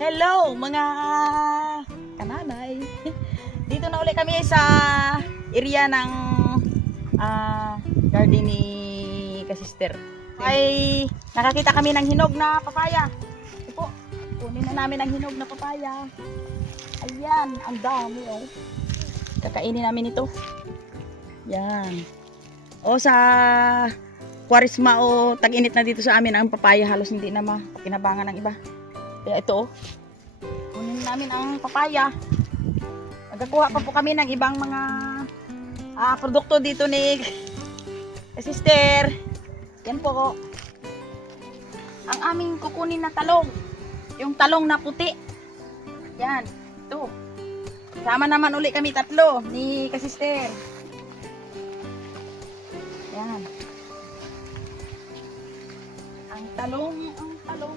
Hello mga kananay. Dito na uli kami sa area ng ah, garden ni kasister. Ay nakakita kami ng hinog na papaya. Ito kunin na namin ang hinog na papaya. Ayan, ang dami oh. Kakainin namin ito. Yan. O sa Kwarisma o tag-init na dito sa amin ang papaya halos hindi na makinabangan ng iba. Kaya ito oh. Kunin namin ang papaya. Nagkakuha pa po kami ng ibang mga ah, produkto dito ni sister. Yan po oh. Ang aming kukunin na talong. Yung talong na puti. Yan. Ito. Sama naman uli kami tatlo ni kasister. Yan. Ang talong, ang talong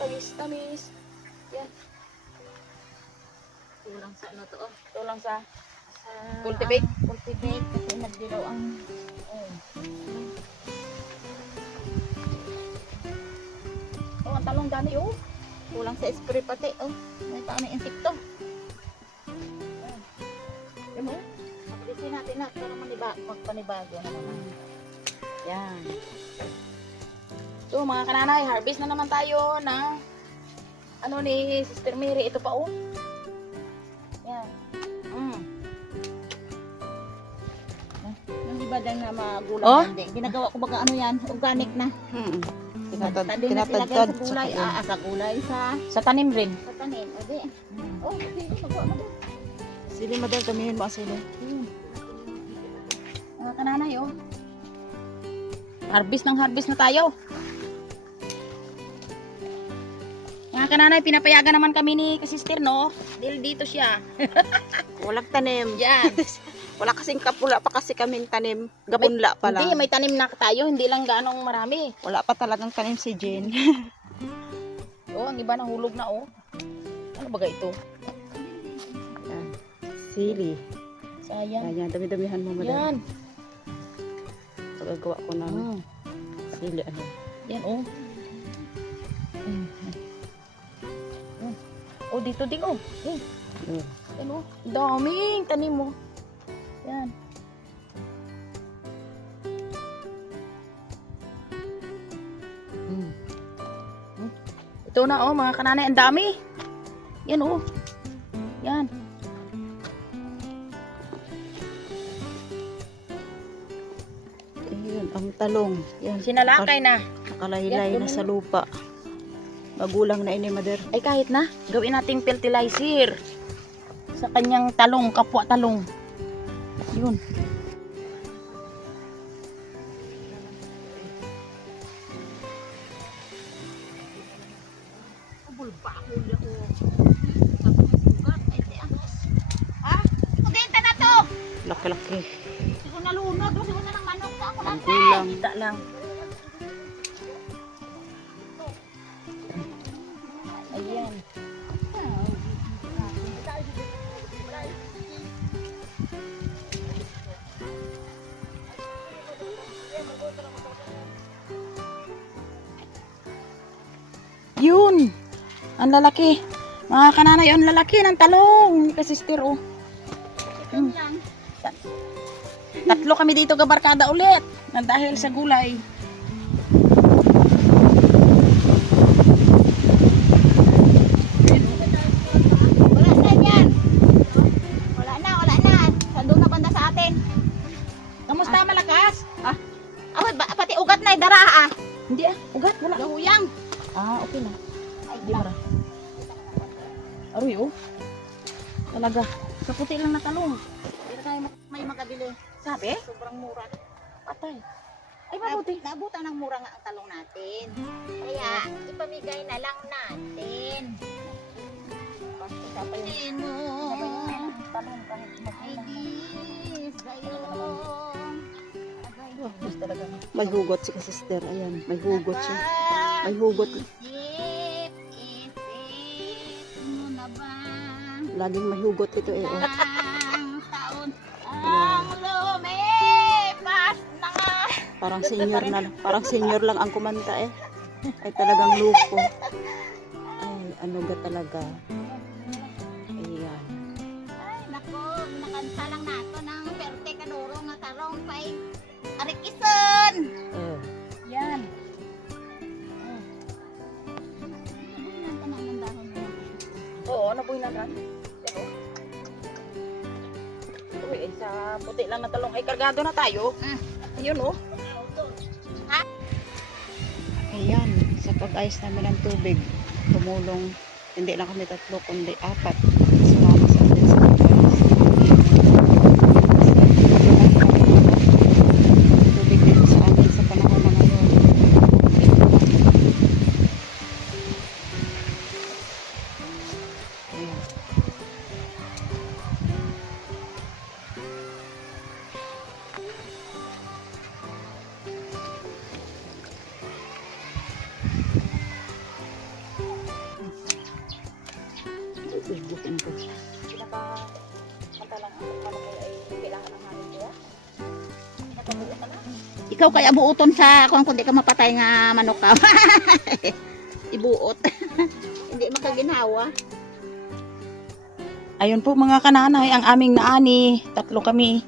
na matamis-tamis. Yan. Kulang sa ano to, oh. Ito lang sa Sa, Cultivate? ah, cultivate. Kasi nagdilaw ang... oh. Oh, ang talong dami oh. Kulang sa spray pati, oh. May paano insekto. Yan oh. Maglisin natin na para maniba, magpanibago na naman. Yan. So mga kananay, harvest na naman tayo na ano ni Sister Mary. Ito pa oh. Yan. Mm. Yung iba dyan na magulang Oh? hindi. Ginagawa ko baga ano yan, organic na. Mm. Tinatad, tinatad sa gulay, ah, ah, sa gulay, sa, Sa tanim rin. sa tanim. O di. Oh, sige, magawa mo din. Sili madal kamihin mo asili. Mga kananay oh. Harvest ng harvest na tayo. Mga kananay, pinapayagan naman kami ni kasister, no? Dahil dito siya. Walang tanim. Yan. Wala kasing kapula pa kasi kaming tanim. Gabunla pa Hindi, lang. may tanim na tayo. Hindi lang ganong marami. Wala pa talagang tanim si Jane. Oh, ang iba nahulog na, oh. Ano ba ito? Yan. Sili. Sayang. Yan, yan. Dami-damihan mo madam. Yan. Pagagawa ko ng Mm. sili. Ano. Yan, oh. Oh, dito din, oh. Yan. Yun. Yan, oh. Daming tanim mo. Yan. Mm. Mm. Ito na, oh, mga kananay. Ang dami. Yan, oh. Yan. Ayun, ang talong. Yan. Sinalakay na. Nakalaylay na sa lupa. Magulang na ini, mother. Ay kahit na, gawin nating fertilizer sa kanyang talong, kapwa talong. Yun. Kudenta na to! Laki-laki. Siguro nalunod, o siguro na ng manok ako lang. Magulang. Kita lang. Ang lalaki. Mga kananay, ang lalaki ng talong. Kasister, oh. Mm. Yan. Tatlo kami dito gabarkada ulit. Dahil sa gulay. Lang natin. Tingin mo. Ay, gusto talaga. May hugot si sister. Ayan. May hugot siya. May hugot. Laging may hugot ito eh. Oh. Ang taon ang lumipas na nga. Parang senior na. Parang senior lang ang kumanta eh. Ay talagang lupo. Ay. ano ga talaga. Ayan. Ay, nako, nakansa lang nato ng perte kaduro nga karong pay arikison. Oh. Yan. Mo. Oo, nabuhay na rin. Pero, uy, sa puti lang na talong ay kargado na tayo. Ah. Ayun oh. Pag-ayos namin ng tubig, tumulong, hindi lang kami tatlo, kundi apat. Ikaw kaya buuton sa kung kundi ka mapatay nga manok ka. Ibuot. Hindi makaginawa. Ayun po mga kananay, ang aming naani, tatlo kami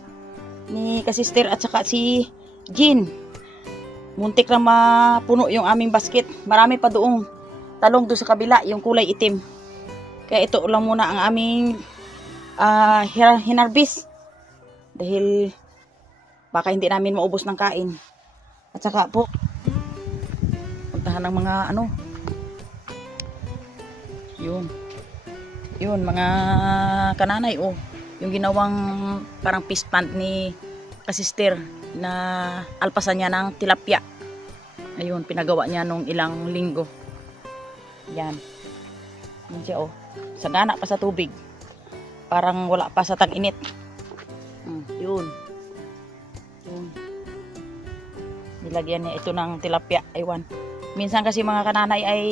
ni kasister at saka si Jean. Muntik na mapuno yung aming basket. Marami pa doong talong doon sa kabila, yung kulay itim. Kaya ito lang muna ang aming hin- hinarbis. Dahil baka hindi namin maubos ng kain. At saka po, puntahan ng mga ano, yun. Yun, mga kananay, oh. Yung ginawang parang fish pant ni kasister na alpasan niya ng tilapia. Ayun, pinagawa niya nung ilang linggo. Yan. Yan siya, oh. Sagana pa sa tubig. Parang wala pa sa tag-init. Mm, yun. Yun. Nilagyan niya ito ng tilapia. Aywan. Minsan kasi mga kananay ay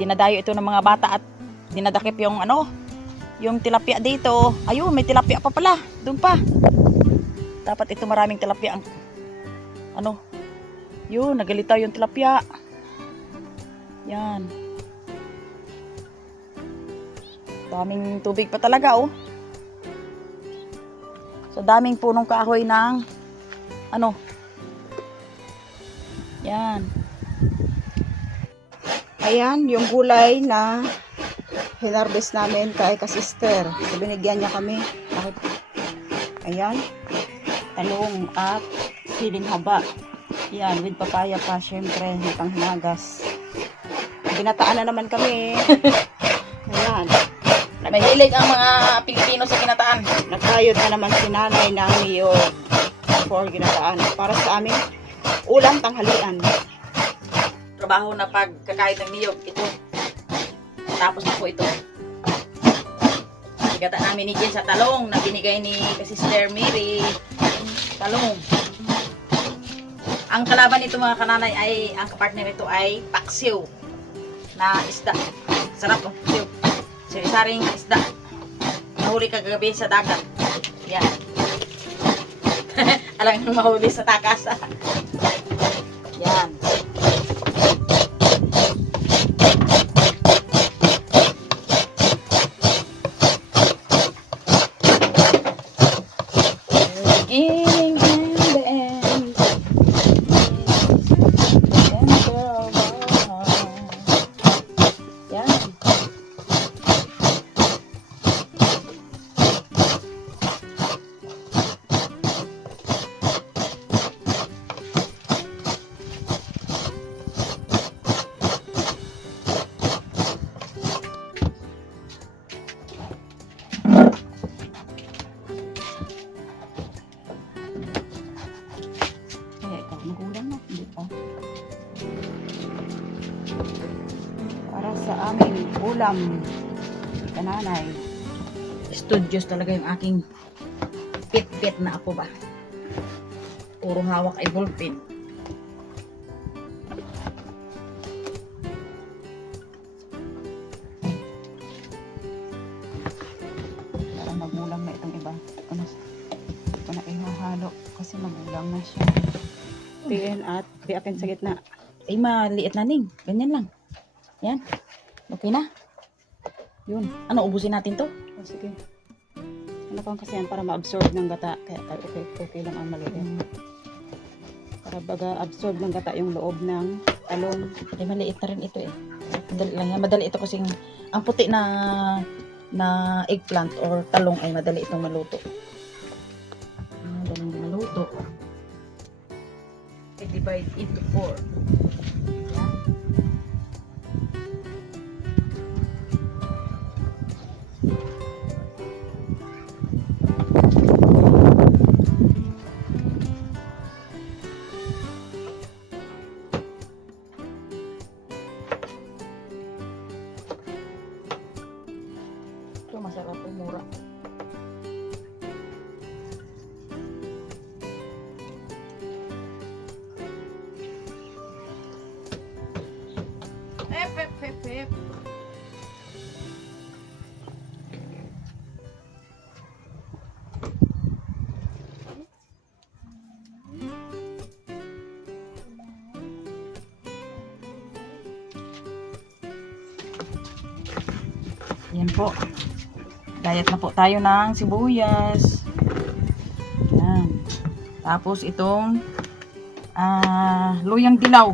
dinadayo ito ng mga bata at dinadakip yung ano, yung tilapia dito. Ayun, may tilapia pa pala. Doon pa. Dapat ito maraming tilapia ang ano. Yun, nagalitaw yung tilapia. Yan. Daming tubig pa talaga, oh. So, daming punong kahoy ng ano. Yan. Ayan, yung gulay na hinarvest namin kay kasister. So, binigyan niya kami. Ayan, talong at siling haba. Yan, with papaya pa, syempre, pang hinagas. Binataan na naman kami. Ayan, Mahilig ang mga Pilipino sa kinataan. nagkayod na naman si nanay ng niyog for ginataan. Para sa amin, ulam tanghalian. trabaho na pagkakait ng niyog. Ito. Tapos na po ito. Bigatan namin ni Jen sa talong na binigay ni Sister Mary. Talong. Ang kalaban nito mga kananay ay, ang kapartner nito ay paksiw na isda. Sarap ng paksiw. Sari-saring isda. Nahuli kagabi sa dagat. Yan. Alang yung mahuli sa takas. Yan. Ulam, kananay. Studios talaga yung aking pit-pit na ako ba. Puro hawak ay ballpen. Parang magulang na itong iba. Ano, ito na ihahalo kasi magulang na siya. Piin at biakin sa gitna. Ay, maliit na ning. Ganyan lang. Yan. Okay na. Yun. Ano, ubusin natin to? O, sige. Ano pang kasi yan para ma-absorb ng gata. Kaya tayo okay, okay lang ang maliit. Para baga absorb ng gata yung loob ng talong. Eh, maliit na rin ito eh. Madali lang yan. Madali ito kasing ang puti na na eggplant or talong ay madali itong maluto. Madaling maluto. I-divide into four. Yan. Hep, hep, hep, hep. Yan po. Diet na po tayo ng sibuyas. Yan. Tapos itong ah luyang dilaw.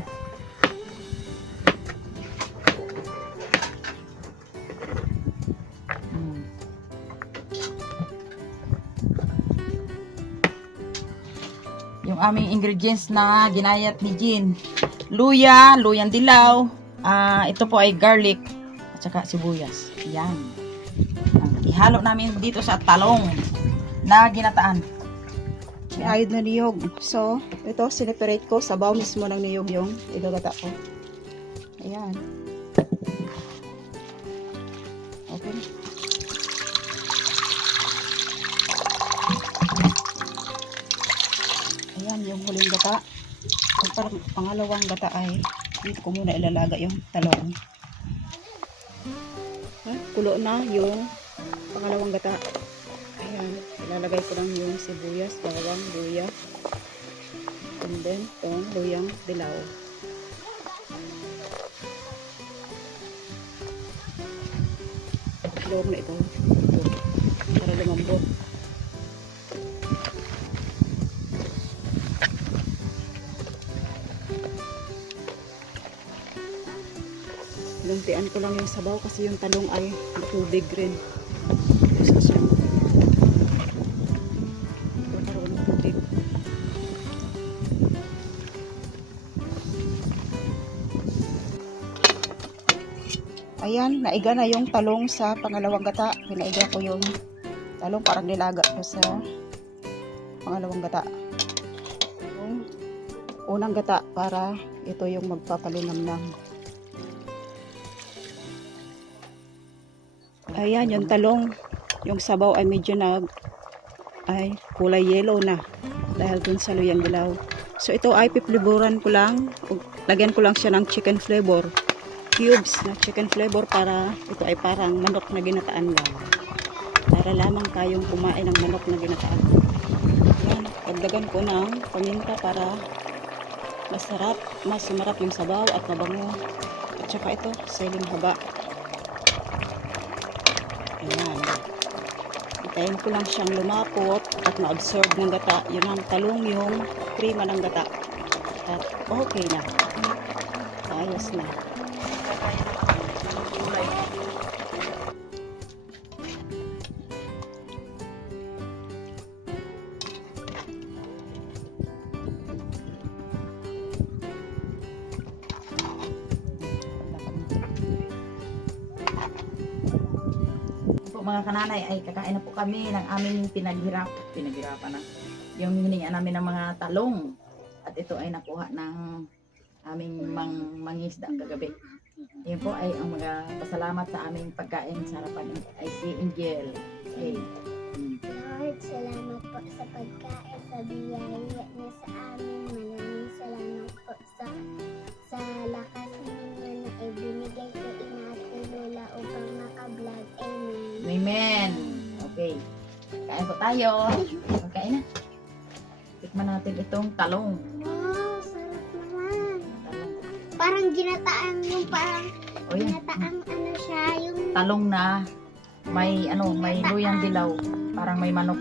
Aming ingredients na ginayat ni Jean. Luya, luyang dilaw. Ah, ito po ay garlic at saka sibuyas. Yan. Ihalo namin dito sa talong na ginataan. May ayod na niyog. So, ito, sineperate ko. Sabaw mismo ng niyog yung igagata ko. Ayan. Pangalawang gata ay dito ko muna ilalaga yung talong. Ha? Kulo na yung pangalawang gata. Ayan, ilalagay ko lang yung sibuyas, bawang, luya. And then, itong luyang dilaw. Loob na. Ito. Para lumambot. Ko lang yung sabaw kasi yung talong ay matubig rin. Tubig. Ayan, naiga na yung talong sa pangalawang gata. Pinaiga ko yung talong parang nilaga ko sa pangalawang gata. Yung unang gata para ito yung magpapalinamnam. Ayan, yung talong, yung sabaw ay medyo nag ay kulay yellow na dahil dun sa luyang dilaw. So ito ay pipliburan ko lang, lagyan ko lang siya ng chicken flavor cubes na chicken flavor para ito ay parang manok na ginataan lang. Para lamang tayong kumain ng manok na ginataan. Yan, dagdagan ko ng paminta para masarap, mas sumarap yung sabaw at mabango. At saka ito, seling haba. Ayan. Hintayin ko lang siyang lumapot at ma-absorb ng gata. Yun ang talong yung krema ng gata. At okay na. Ayos na. Mga kananay ay kakain na po kami ng aming pinaghirap pinaghirapan na yung hininga namin ng mga talong at ito ay nakuha ng aming mang mangisda kagabi yun po ay ang mga pasalamat sa aming pagkain sa harapan ay si Angel. Mm. Lord, salamat po sa pagkain, sa biyaya niya sa amin. Maraming salamat po sa sa lakas ninyo na ibinigay Amen. Okay kain po tayo okay na tikman natin itong talong Wow, sarap naman. talong Parang ginataan yung parang o yan ginataang ano siya, yung talong na may ano, may luyang dilaw. Parang may manok.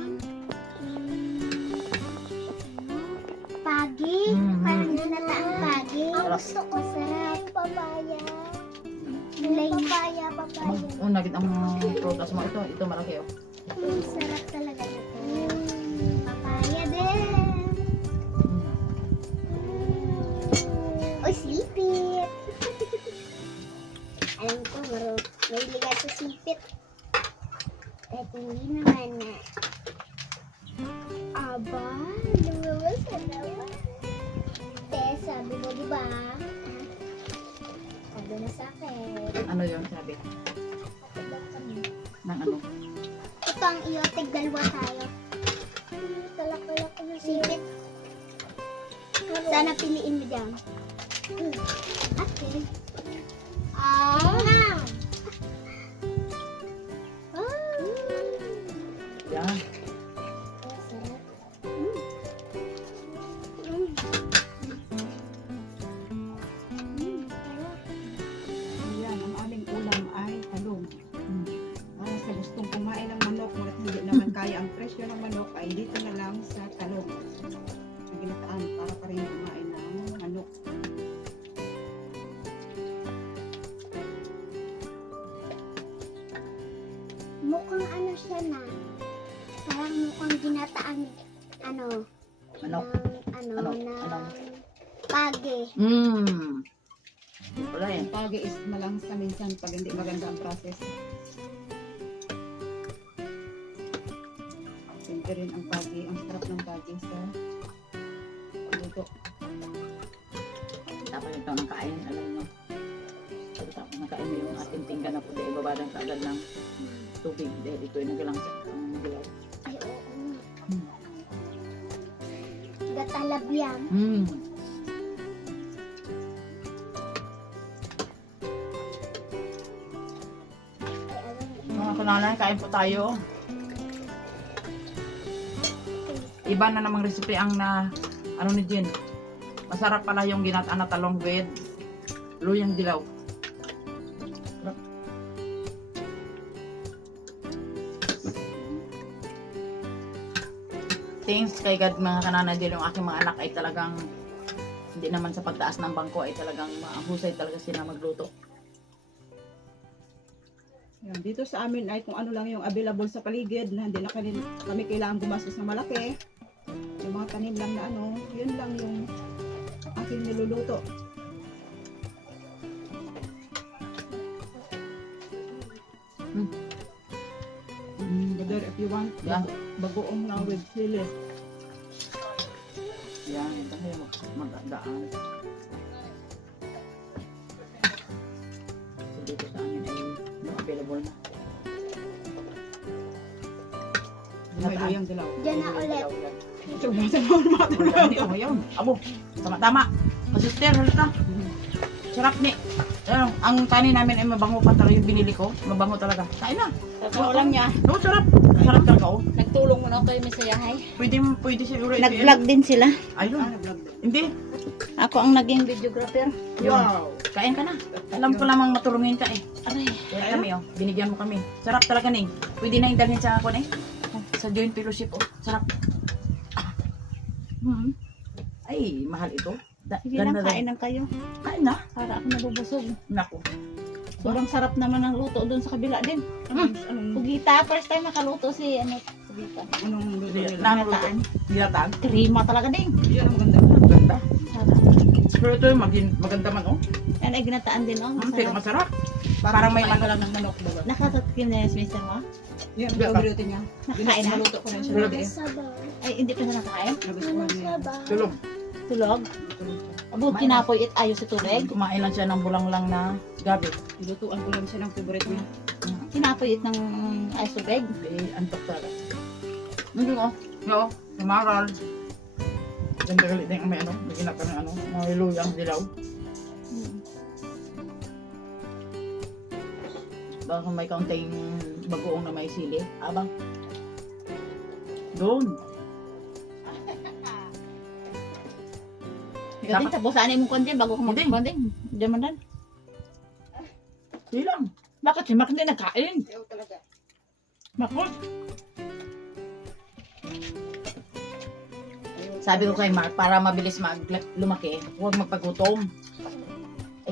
Pagi. Mhm. Parang ginataang pagi. Ang gusto ko sarap. Papaya. Papaya, papaya. Oh, nagit ang prutas mo. Ito, ito malaki oh. Mm, sarap talaga nito. Mm, papaya din. Mm. Uy, sipit. Alam ko, maro, may liga sa sipit. Kahit hindi naman na. Aba, lumabas ka naman. Te, sabi mo, di ba? Sabi na sa akin. Ano yun sabi? Kapag daw kami. Ng ano? Ito ang iyo, tig dalawa tayo. Talak-talak ko na sipit. Sana piliin mo dyan. Ah! Ah! Yan. Wala eh. Ang pagi is malangsa minsan pag hindi maganda ang process. Siyempre rin ang pagi, ang sarap ng pagi sa luto. Tapos ito ng kain, alam nyo. Tapos ng kain yung ating tingga na puti, ibabadan ka agad ng tubig. Dahil ito ay nagalang sa ang dilaw. Ay, oo nga. Hmm. Gatalab yan. Mmm. Kanalan, kain po tayo. Iba na namang recipe ang na, ano ni Jen. Masarap pala yung ginataan na talong with luyang dilaw. Thanks kay God mga kanana din yung aking mga anak ay talagang hindi naman sa pagtaas ng bangko ay talagang mahusay talaga sila magluto. Yan, dito sa amin ay kung ano lang yung available sa paligid na hindi na kami, kami kailangan gumastos ng malaki. Yung mga tanim lang na ano, yun lang yung aking niluluto. Mm, but there, if you want, Yeah. bagoong lang with chili. Yan, kasi magdaan. So dito sa amin ay available na. May luyang dilaw. Diyan na ulit. Sobrang sa mga mga Hindi ko yun. Abo, tama-tama. Masister, halika. Sarap ni. Ano, ang kanin namin ay mabango pa talaga yung binili ko. Mabango talaga. Kain na. Totoo lang niya. No, sarap. Sarap talaga oh. Nagtulong mo na kayo, Misayahay. Pwede, pwede siguro. Nag-vlog din sila. Ayun. Ah. Hindi. Ako ang naging videographer. Wow! Kain ka na. Alam ko lamang matulungin ka eh. Aray. Kaya kami oh, binigyan mo kami. Sarap talaga ning. Pwede na indalhin sa ako eh. Sa joint fellowship oh. Sarap. Ah. Hmm. Ay, mahal ito. Da, Sige lang, ganda kain lang kayo. Kain na. Para ako nabubusog. Naku. Sobrang sarap naman ng luto doon sa kabila din. Anong, Pugita, first time nakaluto si ano, Pugita. anong luto nila? Dilatag. Krima talaga din. Yan ang ganda. Ganda. Sarap. Pero ito maging maganda man oh. Yan ay ginataan din, oh. Hmm, pero Masarap. masarap. Parang may manok. lang ng manok, diba? Nakatakin na yung mister mo? Yan, Diba? favorite niya. Nakakain na? Naluto ko na siya. Tulog. Ay, hindi pa na nakakain? Tulog. Tulog? Abo, kinapoy it ayo sa tubig? Kumain lang siya ng bulang lang na gabi. Nilutuan ko lang siya ng favorite niya. Kinapoy it ng ayo sa tubig? Eh, antok talaga. Hindi ko. Yo, sumaral. Ganda galit din ang may ano. May ginapa ng ano. May luyang dilaw. Baka kung may kaunting bagoong na may sili. Abang. Doon. Gating, tapos saan mong kundi bago ko Hindi. mag-kundi? Diyan man dan. Hindi lang. Bakit si Mac hindi talaga. Makot. Sabi ko kay Mark, para mabilis mag lumaki, huwag magpagutom.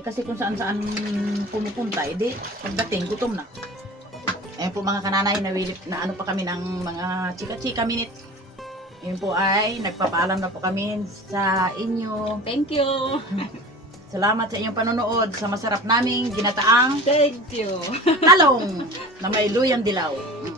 Eh kasi kung saan saan pumupunta, edi pagdating, gutom na. Ayun po mga kananay, nawilip na ano pa kami ng mga chika-chika minutes. Yun po ay, nagpapaalam na po kami sa inyo. Thank you! Salamat sa inyong panonood sa masarap naming ginataang Thank you. talong na may luyang dilaw.